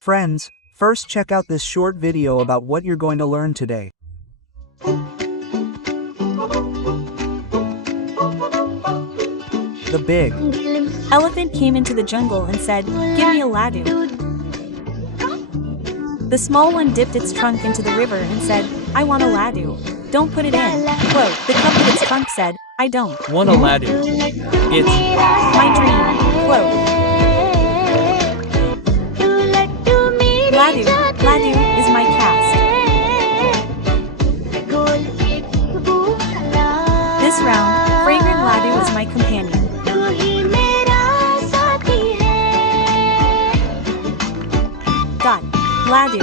Friends, first check out this short video about what you're going to learn today. The big elephant came into the jungle and said, "Give me a laddu." The small one dipped its trunk into the river and said, "I want a laddu. Don't put it in." Quote, the cup with its trunk said, "I don't want a laddu. It's my dream." Quote. Laddu is my caste. This round, fragrant laddu is my companion. Dot. Laddu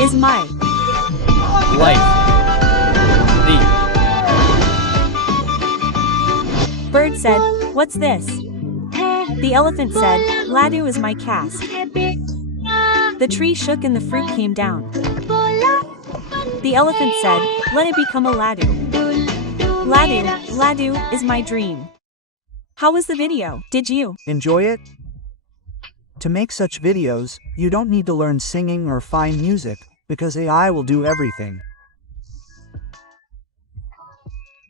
is my life. The bird said, "What's this?" The elephant said, "Laddu is my caste." The tree shook and the fruit came down. The elephant said, "Let it become a laddu." Laddu is my dream. How was the video? Did you enjoy it? To make such videos, you don't need to learn singing or fine music, because AI will do everything.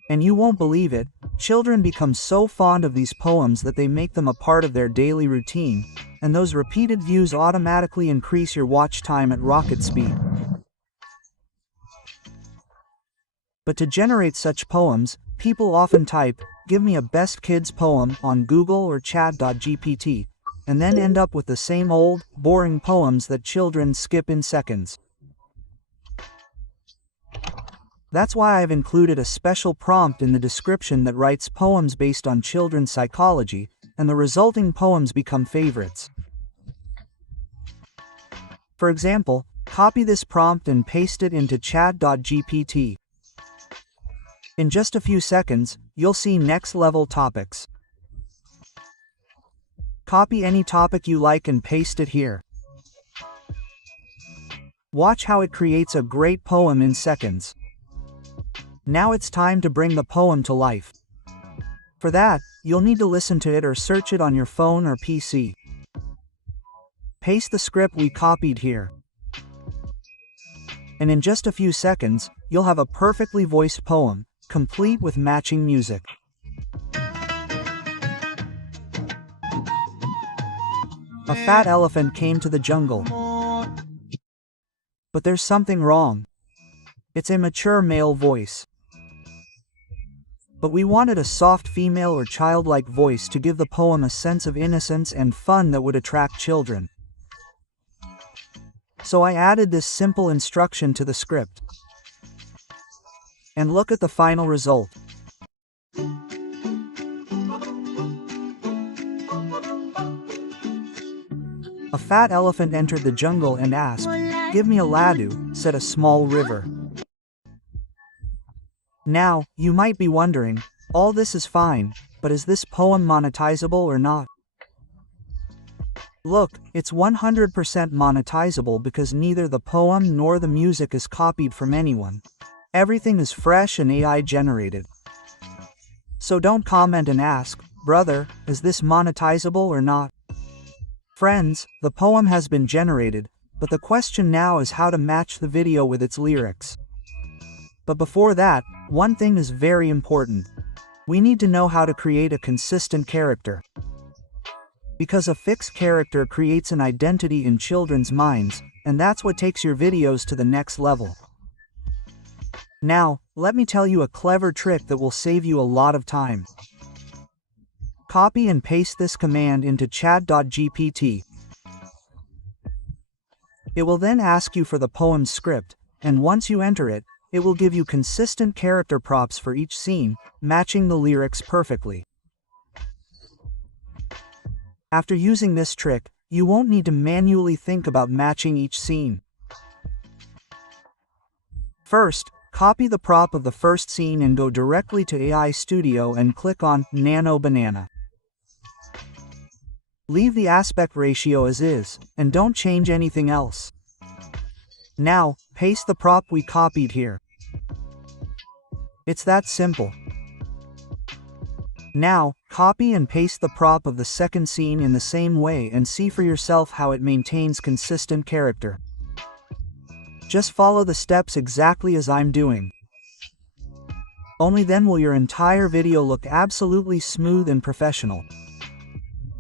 And you won't believe it, children become so fond of these poems that they make them a part of their daily routine, and those repeated views automatically increase your watch time at rocket speed. But to generate such poems, people often type, "Give me a best kids poem" on Google or chat.gpt, and then end up with the same old, boring poems that children skip in seconds. That's why I've included a special prompt in the description that writes poems based on children's psychology, and the resulting poems become favorites. For example, copy this prompt and paste it into chat.gpt. In just a few seconds, you'll see next-level topics. Copy any topic you like and paste it here. Watch how it creates a great poem in seconds. Now it's time to bring the poem to life. For that, you'll need to listen to it or search it on your phone or PC. Paste the script we copied here. And in just a few seconds, you'll have a perfectly voiced poem, complete with matching music. A fat elephant came to the jungle. But there's something wrong. It's a mature male voice. But we wanted a soft female or childlike voice to give the poem a sense of innocence and fun that would attract children. So I added this simple instruction to the script. And look at the final result. A fat elephant entered the jungle and asked, "Give me a laddu," said a small river. Now, you might be wondering, all this is fine, but is this poem monetizable or not? Look, it's 100% monetizable because neither the poem nor the music is copied from anyone. Everything is fresh and AI generated. So don't comment and ask, "Brother, is this monetizable or not?" Friends, the poem has been generated, but the question now is how to match the video with its lyrics. But before that, one thing is very important. We need to know how to create a consistent character. Because a fixed character creates an identity in children's minds, and that's what takes your videos to the next level. Now, let me tell you a clever trick that will save you a lot of time. Copy and paste this command into chat.gpt. It will then ask you for the poem's script, and once you enter it, it will give you consistent character props for each scene, matching the lyrics perfectly. After using this trick, you won't need to manually think about matching each scene. First, copy the prop of the first scene and go directly to AI Studio and click on Nano Banana. Leave the aspect ratio as is, and don't change anything else. Now, paste the prop we copied here. It's that simple. Now, copy and paste the prop of the second scene in the same way and see for yourself how it maintains consistent character. Just follow the steps exactly as I'm doing. Only then will your entire video look absolutely smooth and professional.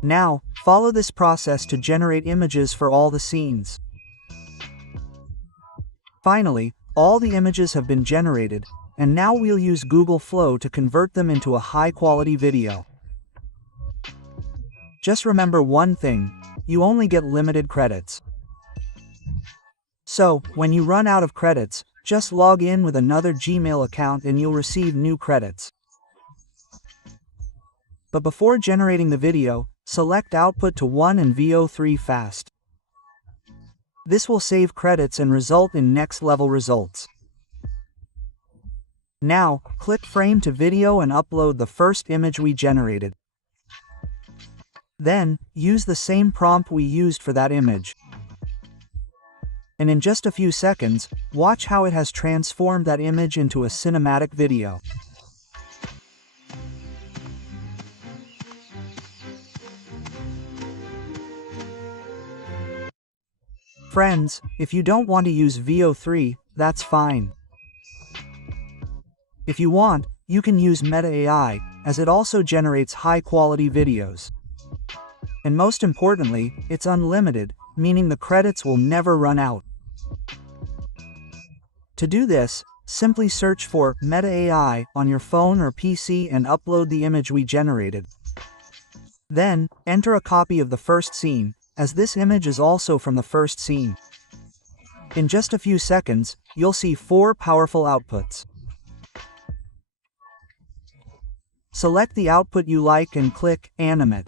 Now, follow this process to generate images for all the scenes. Finally, all the images have been generated, and now we'll use Google Flow to convert them into a high-quality video. Just remember one thing, you only get limited credits. So, when you run out of credits, just log in with another Gmail account and you'll receive new credits. But before generating the video, select Output to 1 and VO3 fast. This will save credits and result in next-level results. Now, click Frame to Video and upload the first image we generated. Then, use the same prompt we used for that image. And in just a few seconds, watch how it has transformed that image into a cinematic video. Friends, if you don't want to use VO3, that's fine. If you want, you can use bnaye, as it also generates high-quality videos. And most importantly, it's unlimited, meaning the credits will never run out. To do this, simply search for bnaye on your phone or PC and upload the image we generated. Then, enter a copy of the first scene, as this image is also from the first scene. In just a few seconds, you'll see 4 powerful outputs. Select the output you like and click Animate.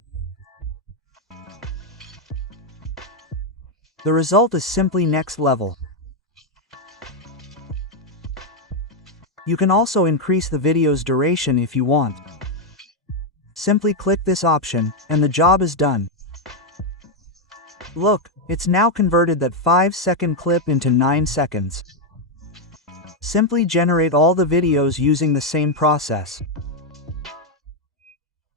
The result is simply next level. You can also increase the video's duration if you want. Simply click this option, and the job is done. Look, it's now converted that 5-second clip into 9 seconds. Simply generate all the videos using the same process.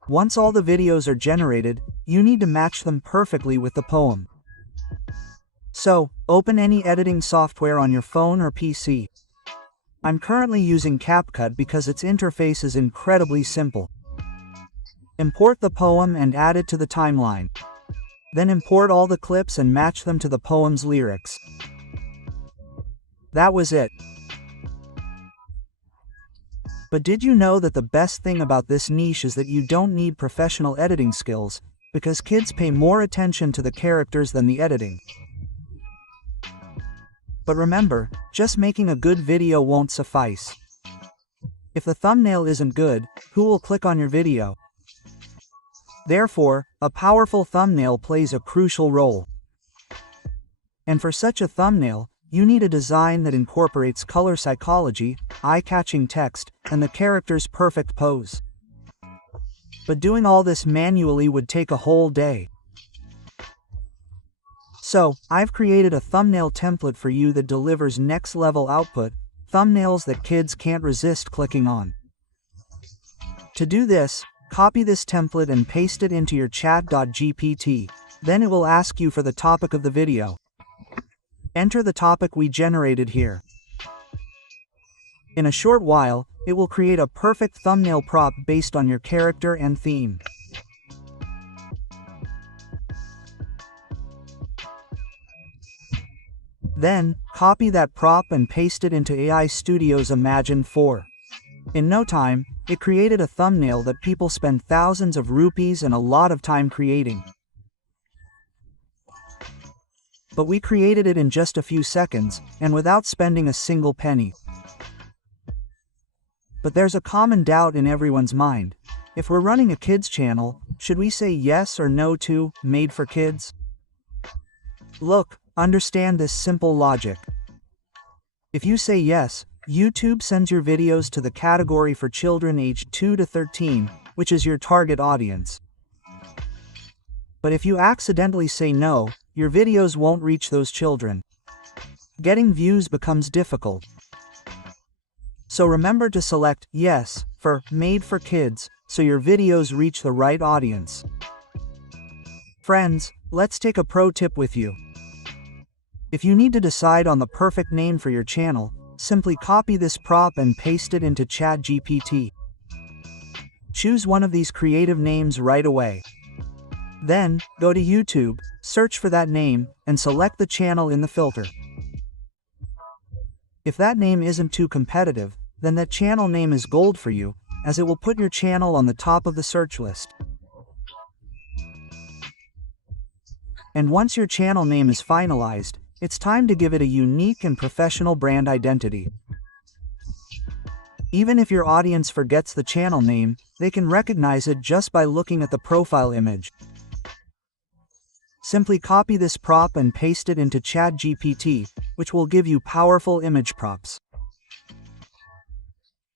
Once all the videos are generated, you need to match them perfectly with the poem. So, open any editing software on your phone or PC. I'm currently using CapCut because its interface is incredibly simple. Import the poem and add it to the timeline. Then import all the clips and match them to the poem's lyrics. That was it. But did you know that the best thing about this niche is that you don't need professional editing skills, because kids pay more attention to the characters than the editing? But remember, just making a good video won't suffice. If the thumbnail isn't good, who will click on your video? Therefore, a powerful thumbnail plays a crucial role. And for such a thumbnail, you need a design that incorporates color psychology, eye-catching text, and the character's perfect pose. But doing all this manually would take a whole day. So, I've created a thumbnail template for you that delivers next-level output, thumbnails that kids can't resist clicking on. To do this, copy this template and paste it into your chat.gpt. Then it will ask you for the topic of the video. Enter the topic we generated here. In a short while, it will create a perfect thumbnail prop based on your character and theme. Then, copy that prop and paste it into AI Studio's Imagen 4. In no time, it created a thumbnail that people spend thousands of rupees and a lot of time creating. But we created it in just a few seconds, and without spending a single penny. But there's a common doubt in everyone's mind. If we're running a kids channel, should we say yes or no to Made for Kids? Look, understand this simple logic. If you say yes, YouTube sends your videos to the category for children aged 2 to 13, which is your target audience. But if you accidentally say no, your videos won't reach those children. Getting views becomes difficult. So remember to select yes for Made for Kids, so your videos reach the right audience. Friends, let's take a pro tip with you. If you need to decide on the perfect name for your channel, simply copy this prop and paste it into ChatGPT. Choose one of these creative names right away. Then, go to YouTube, search for that name, and select the channel in the filter. If that name isn't too competitive, then that channel name is gold for you, as it will put your channel on the top of the search list. And once your channel name is finalized, it's time to give it a unique and professional brand identity. Even if your audience forgets the channel name, they can recognize it just by looking at the profile image. Simply copy this prop and paste it into ChatGPT, which will give you powerful image props.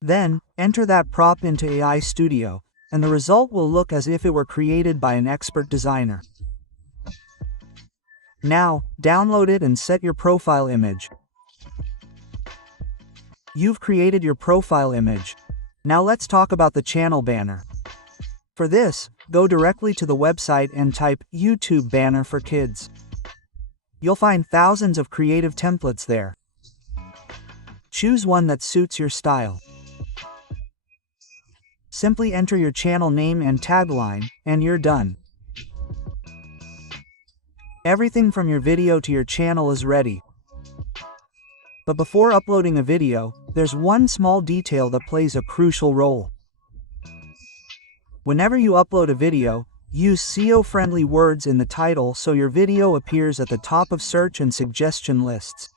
Then, enter that prop into AI Studio, and the result will look as if it were created by an expert designer. Now, download it and set your profile image. You've created your profile image. Now let's talk about the channel banner. For this, go directly to the website and type YouTube banner for kids. You'll find thousands of creative templates there. Choose one that suits your style. Simply enter your channel name and tagline, and you're done. Everything from your video to your channel is ready. But before uploading a video, there's one small detail that plays a crucial role. Whenever you upload a video, use SEO-friendly words in the title so your video appears at the top of search and suggestion lists.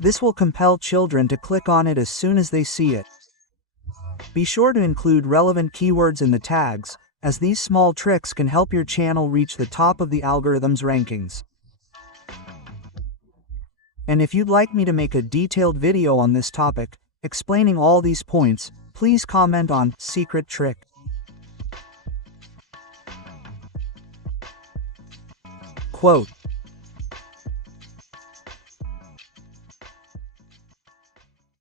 This will compel children to click on it as soon as they see it. Be sure to include relevant keywords in the tags, as these small tricks can help your channel reach the top of the algorithm's rankings. And if you'd like me to make a detailed video on this topic, explaining all these points, please comment on secret trick. Quote,